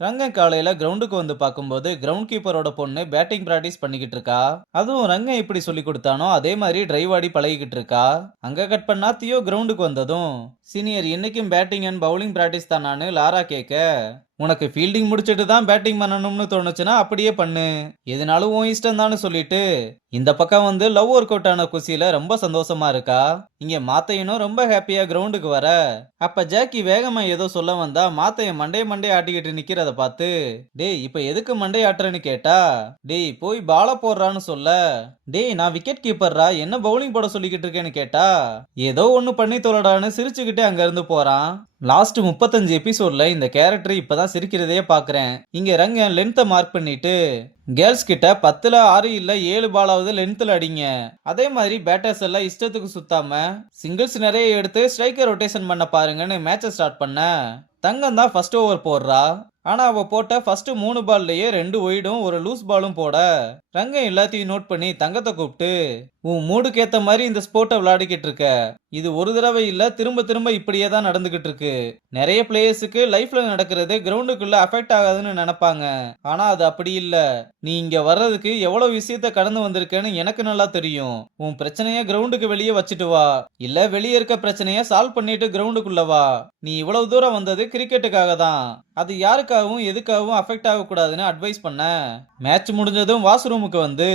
ரங்கன் காலையில கிரவுண்டுக்கு வந்து பார்க்கும்போது கிரவுண்ட் கீப்பரோட பொண்ணு பேட்டிங் பிராக்டிஸ் பண்ணிக்கிட்டு இருக்கா. அதுவும் ரங்கன் எப்படி சொல்லி கொடுத்தானோ அதே மாதிரி டிரைவ் ஆடி பழகிக்கிட்டு இருக்கா. அங்க கட் பண்ணா தியோ கிரவுண்டுக்கு வந்ததும், சீனியர் இன்னைக்கும் பேட்டிங் அண்ட் பவுலிங் பிராக்டிஸ் தானான்னு லாரா கேட்க, உனக்கு ஃபீல்டிங் முடிச்சிட்டு தான் பேட்டிங் பண்ணணும்னு தோணுச்சுன்னா அப்படியே பண்ணு, எதுனாலும் உன் இஷ்டம் தான் சொல்லிட்டு இந்த பக்கம் வந்து லவ் ஒர்க் அவுட் ஆன குசியில ரொம்ப சந்தோஷமா இருக்கா. இங்க மாத்தையனும் ரொம்ப ஹாப்பியா கிரவுண்டுக்கு வர, அப்ப ஜாக்கி வேகமா ஏதோ சொல்ல வந்தா மாத்தையன் மண்டே ஆட்டிக்கிட்டு நிக்கிறத பார்த்து, டேய் இப்ப எதுக்கு மண்டை ஆட்டுறன்னு கேட்டா, டேய் போய் பால போடுறான்னு சொல்ல, டேய் நான் விக்கெட் கீப்பர்ரா என்ன பவுலிங் போட சொல்லிக்கிட்டு இருக்கேன்னு கேட்டா, ஏதோ ஒண்ணு பண்ணி தொலைடான்னு சிரிச்சுக்கிட்டே அங்க இருந்து போறான். லாஸ்ட் 35 எபிசோட்ல இந்த கேரக்டர் இப்பதான் சிரிக்கிறதையே பாக்குறேன். இங்க ரங்கன் லென்த்தை மார்க் பண்ணிட்டு, கேர்ள்ஸ் கிட்ட 10ல 6 இல்ல 7 பாலாவது லென்த்ல அடிங்க, அதே மாதிரி பேட்டர்ஸ் எல்லாம் இஷ்டத்துக்கு சுத்தாம சிங்கிள்ஸ் நிறைய எடுத்து ஸ்ட்ரைக்கர் ரொட்டேஷன் பண்ண பாருங்கன்னு மேட்சை ஸ்டார்ட் பண்ண, தங்கம் தான் ஃபர்ஸ்ட் ஓவர் போடுறா. ஆனா அவ போட்ட ஃபர்ஸ்ட் 3 பால்லயே 2 ஒய்டும் ஒரு லூஸ் பாலும் போட, ரங்கம் எல்லாத்தையும் நோட் பண்ணி தங்கத்தை கூப்பிட்டு, உன் மூடுக்கு ஏத்த மாதிரி இந்த ஸ்போர்ட்டை விளையாடிக்கிட்டு இருக்க, இது ஒரு தடவை இல்ல திரும்ப திரும்ப இப்படியே தான் நடந்துகிட்டு இருக்கு. நிறைய பிளேயர்ஸுக்கு லைஃப்ல நடக்கிறது கிரவுண்டுக்குள்ள அஃபெக்ட் ஆகாதுன்னு நினைப்பாங்க, ஆனா அது அப்படி இல்ல. நீ இங்க வர்றதுக்கு எவ்வளவு விஷயத்த கடந்து வந்திருக்கேன்னு எனக்கு நல்லா தெரியும். உன் பிரச்சனைய கிரவுண்டுக்கு வெளியே வச்சுட்டு வா, இல்ல வெளியே இருக்க பிரச்சனைய சால்வ் பண்ணிட்டு கிரவுண்டுக்குள்ள வா. நீ இவ்வளவு தூரம் வந்தது கிரிக்கெட்டுக்காக தான், அது யாருக்காகவும் எதுக்காகவும் அஃபெக்ட் ஆகக்கூடாதுன்னு அட்வைஸ் பண்ண. மேட்ச் முடிஞ்சதும் வாஷ்ரூமுக்கு வந்து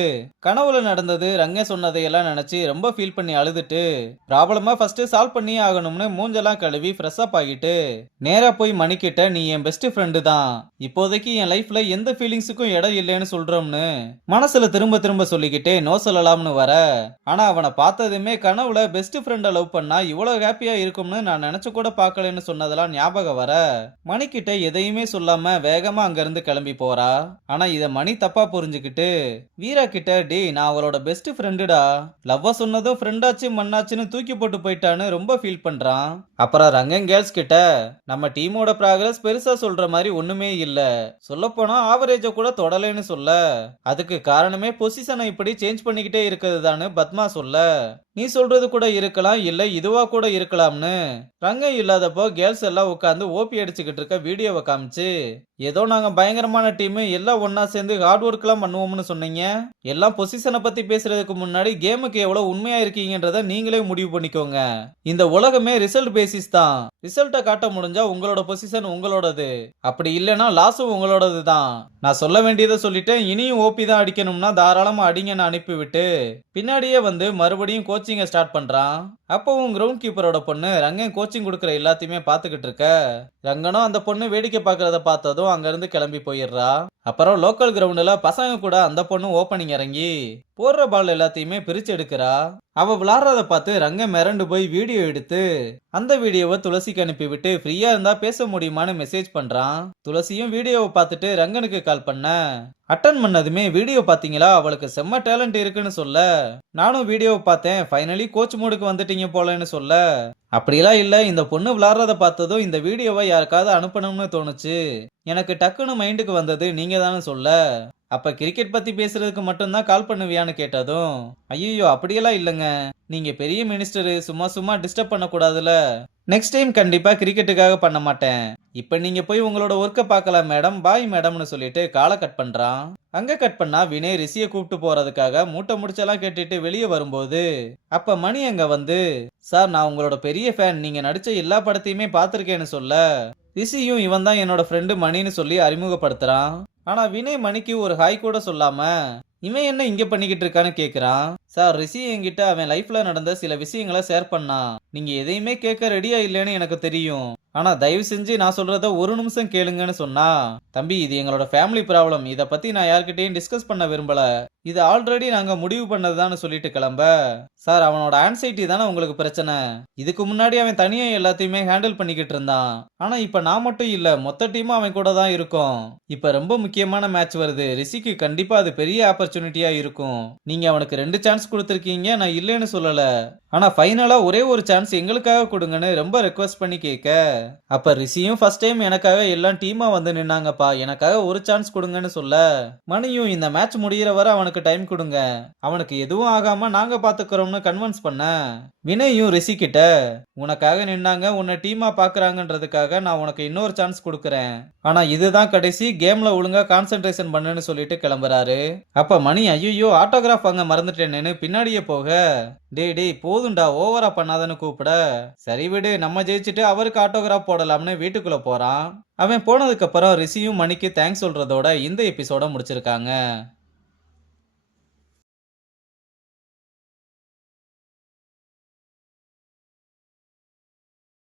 கனவுல நடந்தது ரங்க சொன்னதையெல்லாம் நினைச்சு ரொம்ப ஃபீல் பண்ணி அழுதுட்டு, ப்ராப்ளமா ஃபர்ஸ்ட் சால்வ் பண்ணி ஆகணும்னு மூஞ்செல்லாம் கழுவி ஃப்ரெஷ் அப் ஆகிட்டு நேரா போய் மணிக்கிட்ட, நீ என் பெஸ்ட் ஃப்ரெண்டு தான், இப்போதைக்கு என் லைஃப்ல எந்த ஃபீலிங்ஸுக்கும் இடம் இல்லைன்னு சொல்றோம்னு மனசுல திரும்ப திரும்ப சொல்லிக்கிட்டே நோ சொல்லலாம்னு வர, ஆனா அவனை பார்த்ததுமே கனவுல பெஸ்ட் ஃப்ரெண்டை லவ் பண்ணா இவ்வளவு ஹாப்பியா இருக்கும்னு நான் நினைச்சு கூட பார்க்கலன்னு சொன்னதெல்லாம் ஞாபகம் வர, மணிக்கிட்ட எதையுமே சொல்லாம வேகமா அங்க இருந்து கிளம்பி போறா. ஆனா இத மணி தப்பா புரிஞ்சுக்கிட்டு வீரா கிட்ட, டேய் நான் அவளோட பெஸ்ட் ஃப்ரெண்டுடா, லவ்வ சொன்னதும் ஃப்ரெண்டாச்சு மண்ணாச்சுன்னு தூக்கி போட்டு போயிட்டான்னு ரொம்ப ஃபீல் பண்றான். அப்புறம் ரங்கன் கேர்ள்ஸ் கிட்ட, நம்ம டீமோட ப்ராக்ரஸ் பெருசா சொல்ற மாதிரி ஒண்ணுமே இல்ல, சொல்ல போனா ஆவரேஜ கூட தொடலைன்னு சொல்ல, அதுக்கு காரணமே பொசிஷனை இப்படி சேஞ்ச் பண்ணிக்கிட்டே இருக்கிறது பத்மா சொல்ல, நீ சொல்றது கூட இருக்கலாம் இல்ல இதுவா கூட இருக்கலாம்னு ரங்கம் இல்லாதப்போ கேர்ள்ஸ் எல்லாம் உட்காந்து ஓபி அடிச்சுக்கிட்டு இருக்க வீடியோவை காமிச்சு, ஏதோ நாங்க பயங்கரமான டீம் எல்லாம் ஒன்னா சேர்ந்து ஹார்ட் ஒர்க் எல்லாம் பண்ணுவோம்னு சொன்னீங்க, எல்லாம் பொசிஷனை பத்தி பேசுறதுக்கு முன்னாடி கேமுக்கு எவ்வளவு உண்மையா இருக்கீங்கன்றத நீங்களே முடிவு பண்ணிக்கோங்க. இந்த உலகமே ரிசல்ட் பேசிஸ் தான், ரிசல்ட்டை காட்ட முடிஞ்சா உங்களோட பொசிஷன் உங்களோடது, அப்படி இல்லைன்னா லாஸும் உங்களோடது தான். நான் சொல்ல வேண்டியதை சொல்லிட்டேன், இனியும் ஓபி தான் அடிக்கணும்னா தாராளமா அடிங்கன்னு அனுப்பிவிட்டு பின்னாடியே வந்து மறுபடியும் கோச்சிங்க ஸ்டார்ட் பண்றான். அப்பவும் கிரவுண்ட் கீப்பரோட பொண்ணு ரங்கன் கோச்சிங் கொடுக்கற எல்லாத்தையுமே பாத்துக்கிட்டு இருக்க, ரங்கனும் அந்த பொண்ணு வேடிக்கை பாக்குறத பார்த்ததும் அங்க இருந்து கிளம்பி போயிடுறா. அப்புறம் லோக்கல் கிரவுண்ட்ல பசங்க கூட அந்த பொண்ணு ஓப்பனிங் இறங்கி போடுற பால் எல்லாத்தையுமே பிரிச்சு எடுக்கிறா. அவ விளாடுறத பார்த்து ரங்கம் மிரண்டு போய் வீடியோ எடுத்து அந்த வீடியோவை துளசிக்கு அனுப்பிவிட்டு ஃப்ரீயா இருந்தா பேச முடியுமான்னு மெசேஜ் பண்றான். துளசியும் வீடியோவை பார்த்துட்டு ரங்கனுக்கு கால் பண்ண, அட்டன் பண்ணதுமே வீடியோ பாத்தீங்களா அவளுக்கு செம்ம டேலண்ட் இருக்குன்னு சொல்ல, நானும் வீடியோவை பார்த்தேன் ஃபைனலி கோச் மூடுக்கு வந்துட்டீங்க போலன்னு சொல்ல, அப்படிலாம் இல்ல இந்த பொண்ணு விளாடுறத பார்த்ததும் இந்த வீடியோவை யாருக்காவது அனுப்பணும்னு தோணுச்சு, எனக்கு டக்குன்னு மைண்டுக்கு வந்தது நீங்க தானே சொல்ல, அப்ப கிரிக்கெட் பத்தி பேசுறதுக்கு மட்டும்தான் கால் பண்ணுவியான்னு கேட்டதும், ஐயோ அப்படியெல்லாம் இல்லைங்க, நீங்க பெரிய மினிஸ்டர் சும்மா சும்மா டிஸ்டர்ப் பண்ணக்கூடாதுல, நெக்ஸ்ட் டைம் கண்டிப்பா கிரிக்கெட்டுக்காக பண்ண மாட்டேன், இப்ப நீங்க போய் உங்களோட ஒர்க்கை பார்க்கலாம் மேடம், பாய் மேடம்னு சொல்லிட்டு காலை கட் பண்றான். அங்க கட் பண்ணா வினய் ரிஷியை கூப்பிட்டு போறதுக்காக மூட்டை முடிச்செல்லாம் கேட்டுட்டு வெளியே வரும்போது, அப்ப மணி அங்க வந்து, சார் நான் உங்களோட பெரிய ஃபேன், நீங்க நடிச்ச எல்லா படத்தையுமே பார்த்திருக்கேன்னு சொல்ல, ரிஷியும் இவன் தான் என்னோட ஃப்ரெண்டு மணின்னு சொல்லி அறிமுகப்படுத்துறான். ஆனா வினய் மணிக்கு ஒரு ஹாய் கூட சொல்லாம இவன் என்ன இங்க பண்ணிக்கிட்டு இருக்கான்னு கேக்குறான். சார் ரிஷி என்கிட்ட அவன் லைஃப்ல நடந்த சில விஷயங்களை ஷேர் பண்ணான், நீங்க எதையுமே கேட்க ரெடியா இல்லைன்னு எனக்கு தெரியும், ஆனா தயவு செஞ்சு நான் சொல்றத ஒரு நிமிஷம் கேளுங்கன்னு சொன்னா, தம்பி இது எங்களோட ஃபேமிலி ப்ராப்ளம், இத பத்தி நான் யார்கிட்டயும் டிஸ்கஸ் பண்ண விரும்பல, இது ஆல்ரெடி நாங்க முடிவு பண்ணதுதான்னு சொல்லிட்டு கிளம்ப, சார் அவனோட ஆன்சைட்டி தானே உங்களுக்கு பிரச்சனை, இதுக்கு முன்னாடி அவன் தனியா எல்லாத்தையுமே ஹேண்டில் பண்ணிக்கிட்டு இருந்தான், ஆனா இப்ப நான் மட்டும் இல்ல மொத்த டீமும் அவன் கூட தான் இருக்கும், இப்ப ரொம்ப முக்கியமான மேட்ச் வருது, ரிஷிக்கு கண்டிப்பா அது பெரிய ஆப்பர்ச்சுனிட்டியா இருக்கும், நீங்க அவனுக்கு 2 சான்ஸ் சான்ஸ் குடுத்திருக்கீங்க. நான் இல்லைன்னு சொல்லல. ஆனா ஃபைனலா ஒரே ஒரு சான்ஸ் எங்களுக்காக குடுங்கன்னு ரொம்ப ரெக்வெஸ்ட் பண்ணி கேட்க, அப்ப ரிஷியும் ஃபர்ஸ்ட் டைம் எனக்காக எல்லாம் டீமா வந்து நின்னாங்கப்பா. எனக்காக ஒரு சான்ஸ் குடுங்கன்னு சொல்ல, மணியும் இந்த மேட்ச் முடியிற வரை அவனுக்கு டைம் குடுங்க. அவனுக்கு எதுவும் ஆகாம நாங்க பாத்துக்கிறோம்னு கன்வின்ஸ் பண்ண, வினயும் ரிஷி கிட்ட உனக்காக நின்னாங்க, உன்னை டீமா பாக்குறாங்கன்றதுக்காக நான் உனக்கு இன்னொரு சான்ஸ் குடுக்குறேன். ஆனா இதுதான் கடைசி, கேம்ல ஒழுங்கா கான்சென்ட்ரேஷன் பண்ணுன்னு சொல்லிட்டு கிளம்புறாரு. அப்ப மணி ஐயோ ஆட்டோகிராஃப் வாங்க மறந்துட்டேனேன்னு பின்னாடியே போக, டேய் டேய் போதும்டா ஓவரா பண்ணாதன்னு கூப்பிட, சரி விடு நம்ம ஜெயிச்சுட்டு அவருக்கு ஆட்டோகிராஃப் போடலாம்னு வீட்டுக்குள்ள போறான். அவன் போனதுக்கு அப்புறம் ரிஷியும் மணிக்கு தேங்க்ஸ் சொல்றதோட இந்த எபிசோட முடிச்சிருக்காங்க.